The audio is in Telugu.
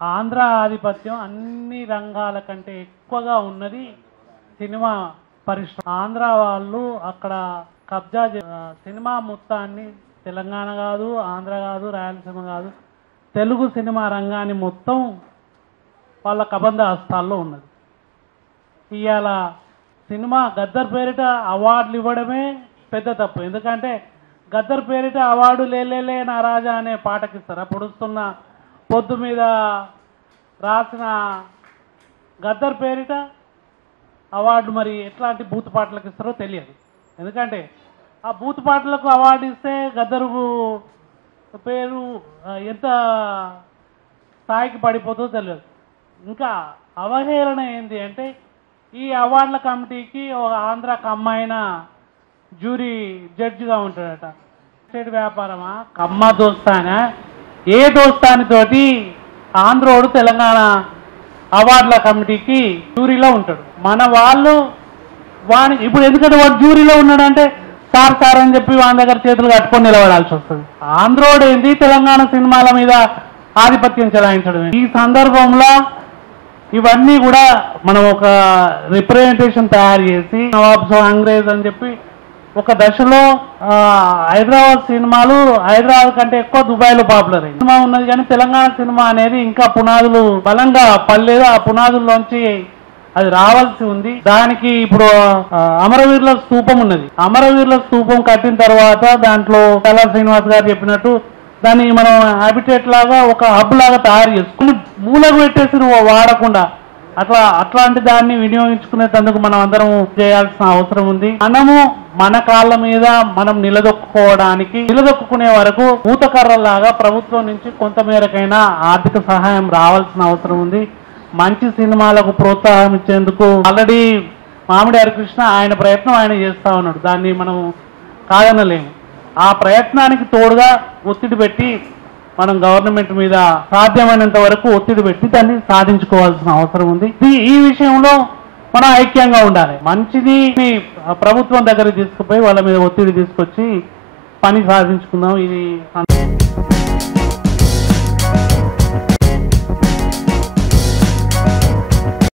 ఆంధ్ర ఆధిపత్యం అన్ని రంగాల కంటే ఎక్కువగా ఉన్నది సినిమా పరిశ్రమ. ఆంధ్ర వాళ్ళు అక్కడ కబ్జా సినిమా మొత్తాన్ని, తెలంగాణ కాదు, ఆంధ్ర కాదు, రాయలసీమ కాదు, తెలుగు సినిమా రంగాన్ని మొత్తం వాళ్ళ కబంధ హస్తాల్లో ఉన్నది. ఇవాళ సినిమా గద్దర్ పేరిట అవార్డులు ఇవ్వడమే పెద్ద తప్పు. ఎందుకంటే గద్దర్ పేరిట అవార్డు లేలే నా రాజా అనే పాటకిస్తారు. పొడుస్తున్న పొద్దు మీద రాసిన గద్దర్ పేరిట అవార్డు మరి ఎట్లాంటి బూత్ పాటలకు ఇస్తారో తెలియదు. ఎందుకంటే ఆ బూత్ పాటలకు అవార్డు ఇస్తే గద్దరు పేరు ఎంత స్థాయికి పడిపోతుందో తెలియదు. ఇంకా అవహేళన ఏంటి అంటే ఈ అవార్డుల కమిటీకి ఒక ఆంధ్రాకి అమ్మాయిన జ్యూరీ జడ్జిగా ఉంటాడట. స్టేట్ వ్యాపారమా, కమ్మ దోస్తానా, ఏ దోస్తానితోటి ఆంధ్రోడు తెలంగాణ అవార్డుల కమిటీకి జ్యూరీలో ఉంటాడు. మన వాళ్ళు వాని ఇప్పుడు ఎందుకంటే వాడు జ్యూరీలో ఉన్నాడంటే సార్ అని చెప్పి వాని దగ్గర చేతులు కట్టుకొని నిలబడాల్సి వస్తుంది. ఆంధ్రోడు ఏంది తెలంగాణ సినిమాల మీద ఆధిపత్యం చెలాయించడం. ఈ సందర్భంలో ఇవన్నీ కూడా మనం ఒక రిప్రజెంటేషన్ తయారు చేసి నవాబ్స్ అంగ్రేజ్ అని చెప్పి ఒక దశలో హైదరాబాద్ సినిమాలు హైదరాబాద్ కంటే ఎక్కువ దుబాయ్లో పాపులర్ అయింది. సినిమా ఉన్నది కానీ తెలంగాణ సినిమా అనేది ఇంకా పునాదులు బలంగా పడలేదు. ఆ పునాదుల్లోంచి అది రావాల్సి ఉంది. దానికి ఇప్పుడు అమరవీరుల స్తూపం ఉన్నది. అమరవీరుల స్తూపం కట్టిన తర్వాత దాంట్లో కళా శ్రీనివాస్ గారు చెప్పినట్టు దాన్ని మనం హ్యాబిటేట్ లాగా ఒక హబ్ లాగా తయారు చేసుకుని మూలకు పెట్టేసి వాడకుండా అట్లాంటి దాన్ని వినియోగించుకునేందుకు మనం అందరం చేయాల్సిన అవసరం ఉంది. మనము మన కాళ్ళ మీద మనం నిలదొక్కునే వరకు ఊతకర్రలాగా ప్రభుత్వం నుంచి కొంతమేరకైనా ఆర్థిక సహాయం రావాల్సిన అవసరం ఉంది. మంచి సినిమాలకు ప్రోత్సాహం ఇచ్చేందుకు ఆల్రెడీ మామిడి హరికృష్ణ ఆయన ప్రయత్నం ఆయన చేస్తా ఉన్నాడు. దాన్ని మనం కాదనలేము. ఆ ప్రయత్నానికి తోడుగా ఒత్తిడి పెట్టి మనం గవర్నమెంట్ మీద సాధ్యమైనంత వరకు ఒత్తిడి పెట్టి దాన్ని సాధించుకోవాల్సిన అవసరం ఉంది. ఈ విషయంలో మనం ఐక్యంగా ఉండాలి. మంచిది ప్రభుత్వం దగ్గర తీసుకుపోయి వాళ్ళ మీద ఒత్తిడి తీసుకొచ్చి పని సాధించుకుందాం. ఇది